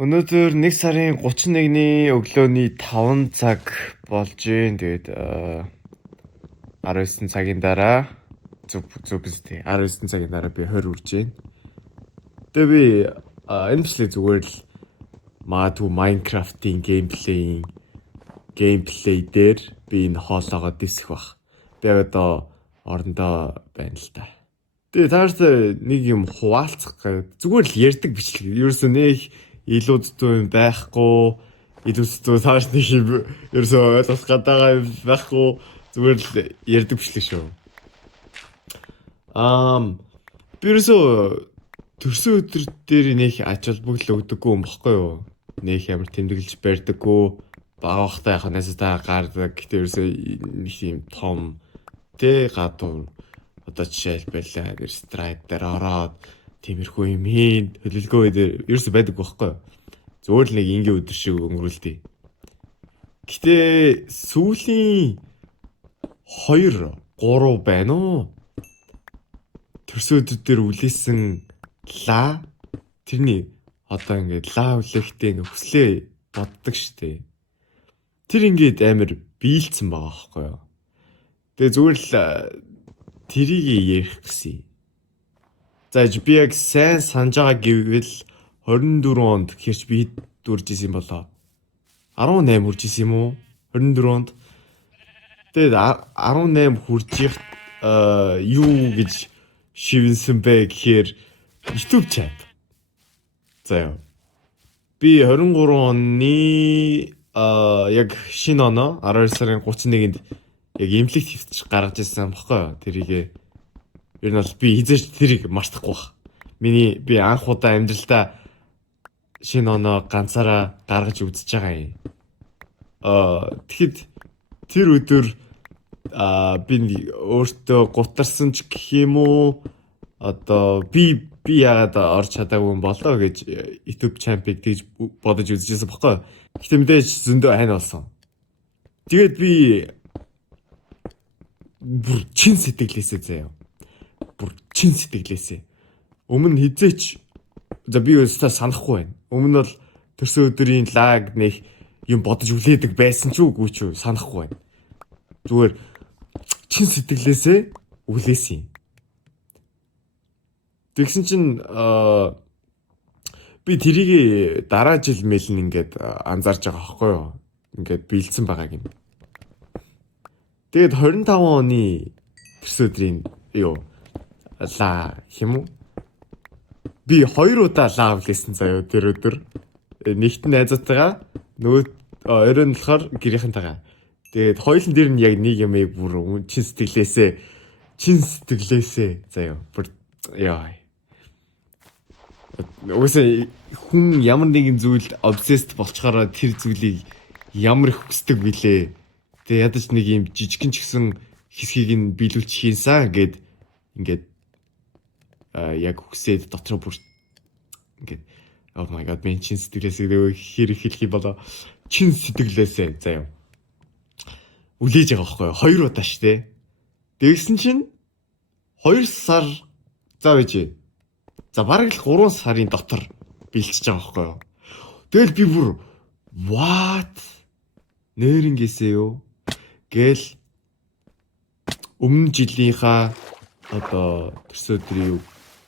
Өнөөдөр 1 сарын 31-ний өглөөний 5 цаг болж байна. Тэгээд 19 цагийн дараа зөв биз дээ. 19 цагийн дараа би 20 үрж байна. Тэгээд би энэ бичлэг зүгээр л магадгүй Minecraft-ийн геймплей дээр би энэ хоолоогоо дэвсэх бах. Би одоо орондоо байна л та. Тэгээд таартай нэг юм хуваалцах гэдэг зүгээр л ярьдаг бичлэг. Ерөөсөө нэг илүүдтэй байхгүй, илүүдтэй цааш нэг юм ерөөсөө ойлгох гадаагаа байхгүй, зүгээр л ярьдаг бичлэг шүү. Би ерөөсөө төрсөн өдөр дээр нэг ач холбогдол өгдөггүй юм баггүй юу? Нэг ямар тэмдэглэж барьдаггүй, багахтай яхаа насаа гардаг. Гэтэ ерөөсөө нэг юм том гадуур одоо жишээлбэл страйд дээр ороод тиймэрхүү юм хийн төлөвлөгөө дээр ерөөсөй байдаг байхгүй. Зүгээр л нэг ингийн өдөр шиг өнгөрүүлдэг. Гэтэ сүүлийн 2-3 байна уу? Төрсөн өдөр дээр үлээсэн ла тэрний одоо ингээд ла үлээхдээ ингээд хүслээ боддог штэ. Тэр ингээд амар биелцэн байгаа байхгүй юу? Тэгээ зүгээр л тэрийг ярих гэсэн. За би яг сайн санаж байгаа гэвэл 24 онд хэрч би хэд дүрж исэн болоо? 18 хүрж исэн юм уу? 24 онд. Тэгээд 18 хүрж их юу гэж шивэнсэн бэ гэхээр YouTube chat. За би 23 оны яг шинэ оноо 12 сарын 31-нд яг имлэг твитч гаргаж ирсэн баггүй. Тэрийг ер нь бол би хизээч тэрийг мартахгүй баг. Би анх удаа амьдралдаа шинэ оноо ганцаараа гаргаж үзэж байгаа юм. Тэгэхэд тэр өдөр би өөртөө гутарсан ч гэх юм уу, одоо би яагаад орж чадаагүй юм болоо гэж YouTube champ-ыг тэгж бодож үзчихсэн баггүй. Гэтэ мэдээж зөндөө хань болсон. Тэгээд би бүр чин сэтгэлээсээ заяа. Өмнө хизээч за би өөртөө санахгүй байна. Өмнө бол төрсөн өдрийн лаг нэг юм бодож үлээдэг байсан ч үгүй ч санахгүй байна. Зүгээр чин сэтгэлээсээ үлээсэн. Тэгсэн чинь би тэрийг дараа жил мэлэн ингээд анзаарч байгаа байхгүй юу? Ингээд биелсэн байгааг юм. Тэгээд 25 оны төрсөн өдрийн ла хэмүү. Би 2 удаа ла үлээсэн заяа тэр өдөр. Нэгт нь найзаатайгаа, нөгөө оройн болохоор гэрийнхэнтэйгээ. Тэгээд хоёулын дээр нь яг нэг юм бүр чин сэтгэлээсээ заяа. Бүр яа. Үгүй хүн ямар нэгэн зүйлд obsessed болчхороо тэр зүйлийг ямар их хүсдэг билээ. Тэгээд ядаж нэг юм жижигхэн ч гэсэн хэсгийг нь биелүүлчих юмсан гэд ингээд яг хүсээд дотроо бүр ингээд oh my god мен чин сэтгэлээсээ хэр их хэлэх юм болоо чин сэтгэлээсээ заяа үлээж байгаа байхгүй 2 удаа штэ. Тэгсэн чинь 2 сар за байж бараг л 3 сарын дотор бэлчиж байгаа байхгүй. Тэгэл би бүр what нэрнгээсээ юу гэл өмнө жилийнхаа одоо төрсөн өдрийн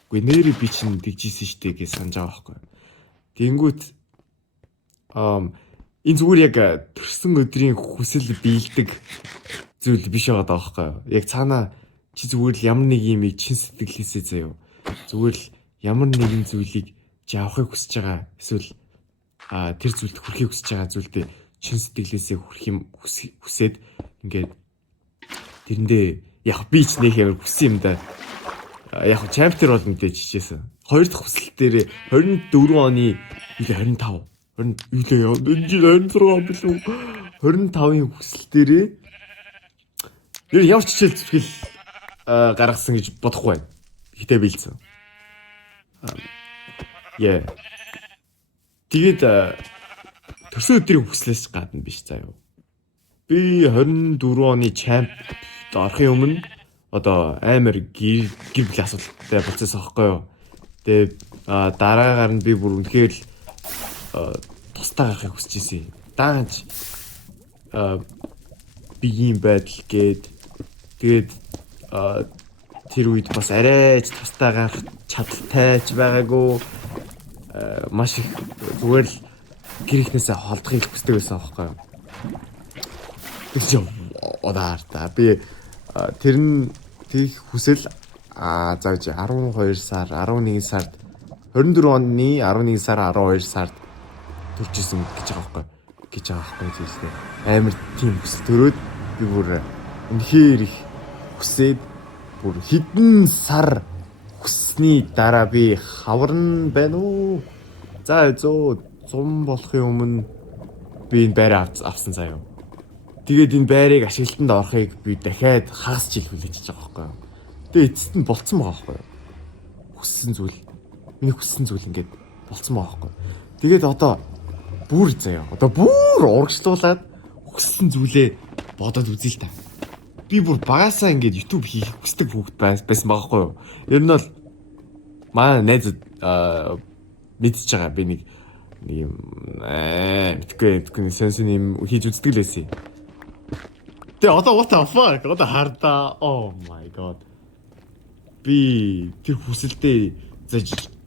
үгүй нэрийг би чинь тэгжсэн штэ гэж санаж байгаа байхгүй. Тэнгүүт энэ зүгээр яг төрсөн өдрийн хүсэл биелдэг зүйл биш байгаа байхгүй. Яг цаана чи зүгээр л ямар нэг юм чин сэтгэлээсээ заяа. Зүгээр л ямар нэгэн зүйлийг чи авахыг хүсэж байгаа. Эсвэл тэр зүйлд хүрэхийг хүсэж байгаа зүйлдээ чин сэтгэлээсээ хүрэх юм хүсээд ингээд тэрэндээ яг би ч нэг ямар хүссэн юм да. Яг чамптер бол мэдээж хичээсэн. 2 дахь хүсэл дээр 24 оны 25 25-ын хүсэл дээр ямар ч хичээл зүтгэл гаргасан гэж бодохгүй байна. Хитэ биелсэн. Тэгээд төрсөн өдрийн хүслээс гадна биш заяа. Би 24 оны чамп орохын өмнө одоо амар гэр бүлийн асуудалтай болчихсон байхгүй юу. Тэгээд дараагаар нь би бүр үнэхээр тустай байхыг хүсэж ирсэн. Даанч биеийн байдал тэгээд тэр үед бас арайч тустай гарах чадaltaйч байгаагүй маш их зүгээр л гэр ихнээсээ холдохыг хүсдэг байсан аахгүй юу. Тэгж удаарта би тэр нь тийх хүсэл зааж 12 сар 11 сард 24 оны 11 сар 12 сард төрчихсөн гэж байгаа байхгүй зүйлстэй амар тийм хүсэл төрөөд би бүр үнэхээр их хүсээд бүр хэдэн сар хүссний дараа би хаварна байна уу. За 100 болохын өмнө би энэ байраа авсан заяа. Тэгээд энэ байрыг ашиглалтанд орохыг би дахиад хагас жил хүлээж байгаа байхгүй юу. Тэгээд эцэст нь болцсон байгаа байхгүй юу. Хүссэн зүйл. Миний хүссэн зүйл ингээд болцсон байгаа байхгүй юу. Тэгээд одоо бүр заяа. Одоо бүр урагшлуулад хүссэн зүйлээ бодоод үзье л та. Би бүр багасаа ингээд YouTube хийх хүсдэг хүүхэд байсан байхгүй юу. Ер нь бол манай найз мэдчихэж байгаа би нэг юм мэдгүй сенсэн юм хийж үздэг л байсан. Тэгээ одоо what the fuck одоо хардаа oh my god би тэр хүсэлдээ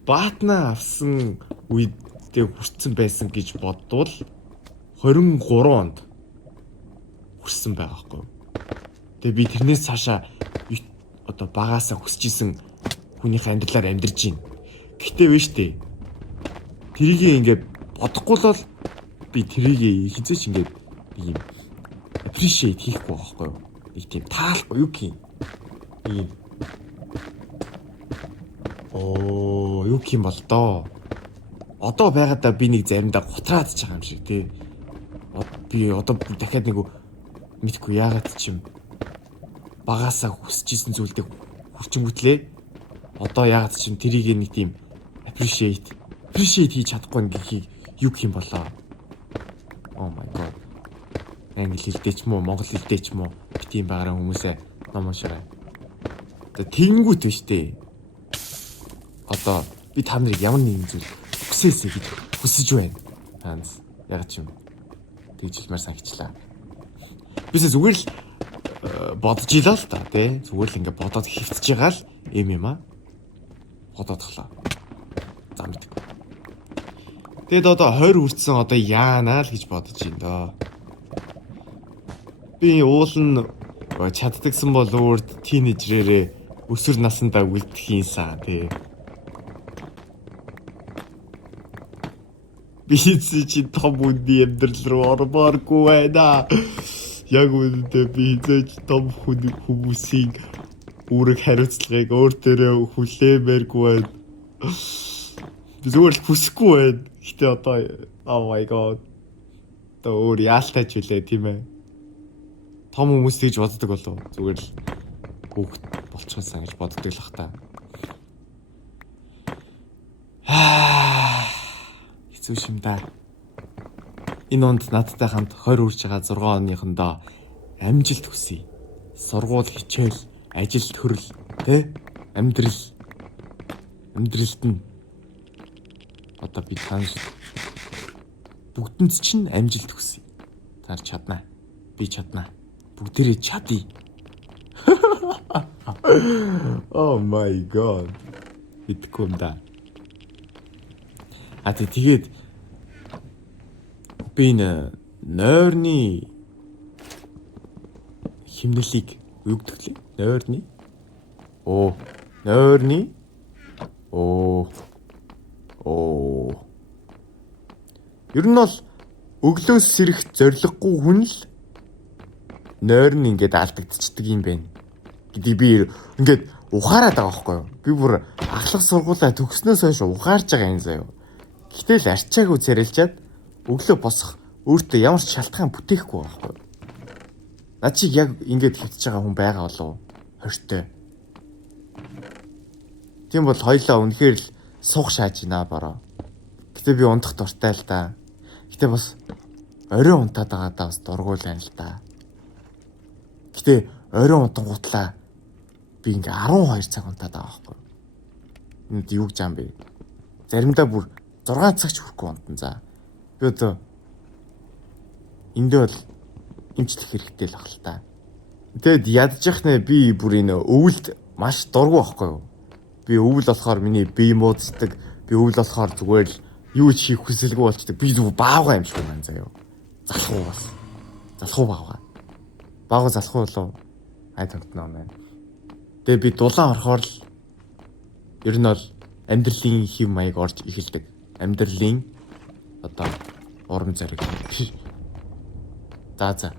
баатна авсан үед тэг хүрсэн байсан гэж бодвол 23 онд хүрсэн байгаа хгүй. Тэгээ би тэрнээс цаашаа одоо багаасаа хүсэж исэн хүнийхээ амьдралаар амьдарч байна. Гэхдээ вэ штэ. Тэрийг ингээд бодохгүй л би тэрийг хизээч ингээд юм appreciate хийхгүй байхгүй юу? Нэг тийм таалахгүй юу гэх юм. Юу гэх юм бол доо. Одоо байгаадаа би нэг заримдаа гутраад ч байгаа юм шиг тий. Би одоо дахиад нэг мэдгүй яагаад ч юм багаасаа хүсэж исэн зүйлдээ хүрчингүүтлээ. Одоо яагаад ч юм тэрийг нэг тийм appreciate хийж чадахгүй гэхийг юу гэх юм болоо. Oh my god. Англи хэлтэй ч мó монгол хэлтэй ч мó битийн байгаараа хүмүүсээ ном уншаарай. Тэгээ тэгэнгүүт биш дээ. Одоо би та нарыг ямар нэгэн зүйл хүсээсэй гэж хүсэж байна. Ханс яг ч юм тэгж хэлмээр санагчлаа. Бисээ зүгээр л бодож илаа л та тий. Зүгээр л ингээд бодоод хөвтөж байгаа л юм аа. Бодоодглаа. За мэдээ. Тэгэд одоо 20 хүрсэн одоо яанаа л гэж бодож байна доо. Би уул нь чаддагсан бол өөрт тийнейжрээрээ өсвөр насндаа үлдэх юмсаа тий. Би чи том үний амьдрал руу ормооргүй байна. Яг үүндээ би зэж том хүмүүсийн үүрэг хариуцлагыг өөртөө хүлээмээргүй байна. Би зүгээр л хүсэхгүй байна. Гэтэ одоо oh my god. Одоо өөр яалтайч үлээ тийм ээ. Том хүмүүс тэгж боддог болов. Зүгээр л хүүхэд болчихсон гэж боддог л бах та. Хэцүү шим да. Энэ онд надтай хамт 20 хүрч байгаа 6 оныхондоо амжилт хүсье. Сургууль хичээл, ажил төрөл, тэ? Амьдралд нь одоо би тааш бүгдэнд чинь амжилт хүсье. Таар чаднаа. Би чаднаа. Бүгдээрээ чадъя. Oh my god. Итгэв юм да. Тэгээд би нойрны химнэлийг өгдөглээ. Нойрны. Нойрны. Ер нь бол өглөөс сэрэх зориггүй хүн л нойр нь ингээд алдагдчихдаг юм байна. Гэдгийг би ингээд ухаарад байгаа байхгүй юу? Би бүр ахлах сургуулаа төгснөөс хойш ухаарж байгаа юм заяа. Гэтэл арчаагүй царилчаад өглөө босох өөртөө ямар ч шалтгаан бүтээхгүй байхгүй юу? Наа чи яг ингээд хөвтөж байгаа хүн байгаа болов хортой. Тийм бол хоёлаа үнэхээр л суух шааж байна бороо. Гэтэ би ундах дуртай л да. Гэтэ бас орой унтаад байгаа даа бас дургуул байна л да. Гэтэ орой унтангуутлаа би ингээ 12 цаг унтаад байгаа байхгүй. Энд юу гэж юм бэ? Заримдаа бүр 6 цаг ч хүрэхгүй унтан за. Би одоо эндээ бол имчлэх хэрэгтэй л ахал та. Тэгэд ядчих нэ би бүр энэ өвөлд маш дургу байхгүй юу? Би өвөл болохоор миний бие мууддаг. Би өвөл болохоор зүгээр л юу ч хийх хүсэлгүй болчтой. Би зүг баавга юм шиг байна заяа. Залхуу бас. Залхуу баавга. Баавга залхуу болов. I don't know man. Тэгээ би дулаан орохоор л ер нь бол амьдралын хэв маяг орж эхэлдэг. Амьдралын одоо урам зориг. За.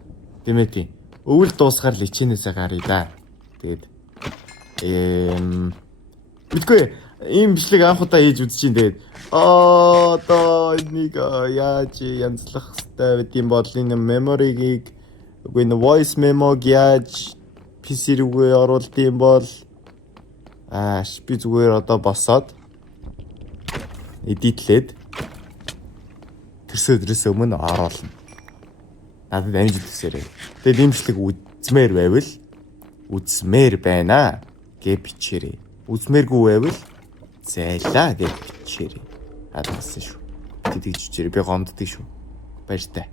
Тэмээти. Өвөл дуусгаар л ичэнээсээ гарыг да. Тэгээд мэдгүй ийм бичлэг анх удаа хийж үзчихин. Тэгээд одоо энийг яаж янзлах хэрэгтэй гэдэм бол энэ memory-ийг үгүй энэ voice memo-г яаж PC рүүгээ оруулдсан бол би зүгээр одоо босоод эдитлээд тэрс өдрөөс өмнө оруулна. Надад амжилт хүсээрэй. Тэгээд имжлэг үзмээр байвал үзмээр байна гэж бичээрэй. Үзмээргүй байвал зайлаа гэж бичээрэй. Хадгалсан шүү. Тэтгэж бичээрэй. Би гомддог шүү. Баяртай.